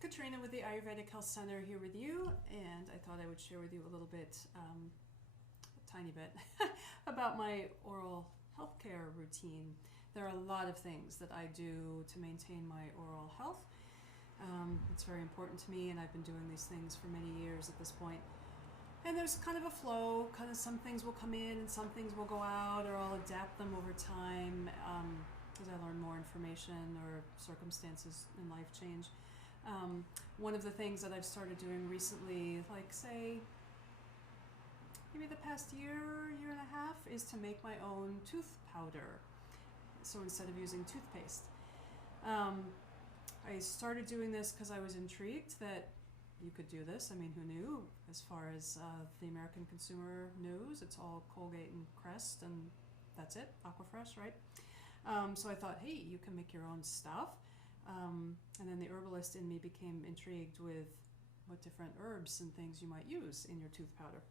Katrina with the Ayurvedic Health Center here with you, and I thought I would share with you a little bit, a tiny bit, about my oral healthcare routine. There are a lot of things that I do to maintain my oral health. It's very important to me, and I've been doing these things for many years at this point. And there's kind of a flow, kind of some things will come in and some things will go out, or I'll adapt them over time as I learn more information or circumstances in life change. One of the things that I've started doing recently, like say maybe the past year and a half, is to make my own tooth powder. So instead of using toothpaste. I started doing this because I was intrigued that you could do this. I mean, who knew? As far as the American consumer knows, it's all Colgate and Crest, and that's it, Aquafresh, right? So I thought, hey, you can make your own stuff. And then the herbalist in me became intrigued with what different herbs and things you might use in your tooth powder.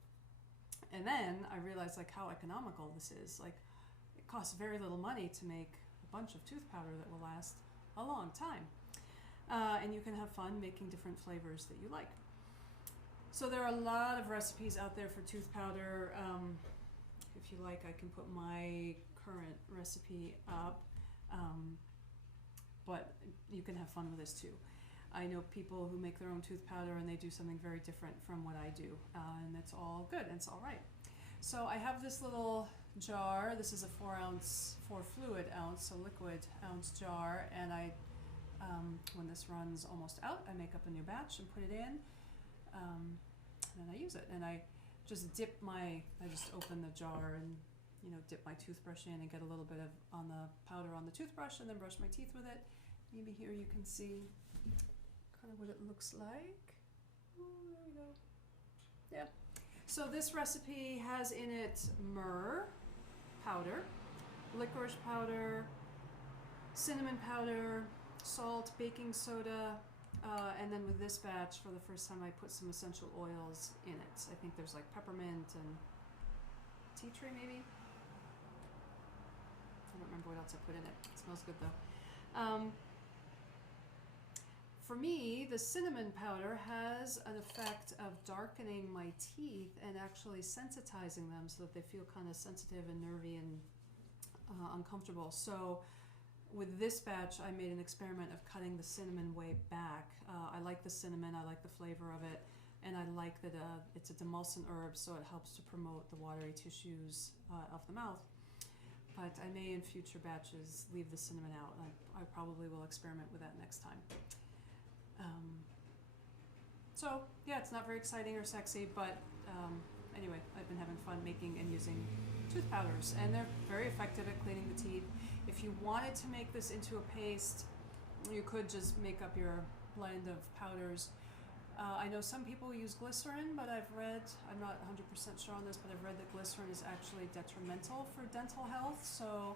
And then I realized like how economical this is. Like, it costs very little money to make a bunch of tooth powder that will last a long time. And you can have fun making different flavors that you like. So there are a lot of recipes out there for tooth powder. If you like, I can put my current recipe up. But you can have fun with this too. I know people who make their own tooth powder and they do something very different from what I do, and it's all good and it's all right. So I have this little jar. This is a 4 fluid ounce, so liquid ounce jar, and I, when this runs almost out, I make up a new batch and put it in, and then I use it. And I just open the jar and dip my toothbrush in and get a little bit of powder on the toothbrush, and then brush my teeth with it. Maybe here you can see kind of what it looks like. Oh, there we go. Yeah. So this recipe has in it myrrh powder, licorice powder, cinnamon powder, salt, baking soda, and then with this batch, for the first time, I put some essential oils in it. I think there's like peppermint and tea tree maybe. I don't remember what else I put in it. It smells good though. For me, the cinnamon powder has an effect of darkening my teeth and actually sensitizing them so that they feel kind of sensitive and nervy and uncomfortable. So with this batch, I made an experiment of cutting the cinnamon way back. I like the cinnamon, I like the flavor of it, and I like that it's a demulcent herb, so it helps to promote the watery tissues of the mouth. But I may in future batches leave the cinnamon out. I probably will experiment with that next time. So yeah, it's not very exciting or sexy, but anyway, I've been having fun making and using tooth powders, and they're very effective at cleaning the teeth. If you wanted to make this into a paste, you could just make up your blend of powders. I know some people use glycerin, but I've read, I'm not 100% sure on this, but I've read that glycerin is actually detrimental for dental health, so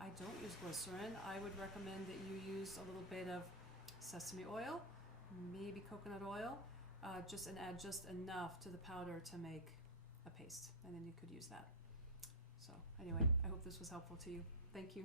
I don't use glycerin. I would recommend that you use a little bit of sesame oil, maybe coconut oil, and add just enough to the powder to make a paste, and then you could use that. So anyway, I hope this was helpful to you. Thank you.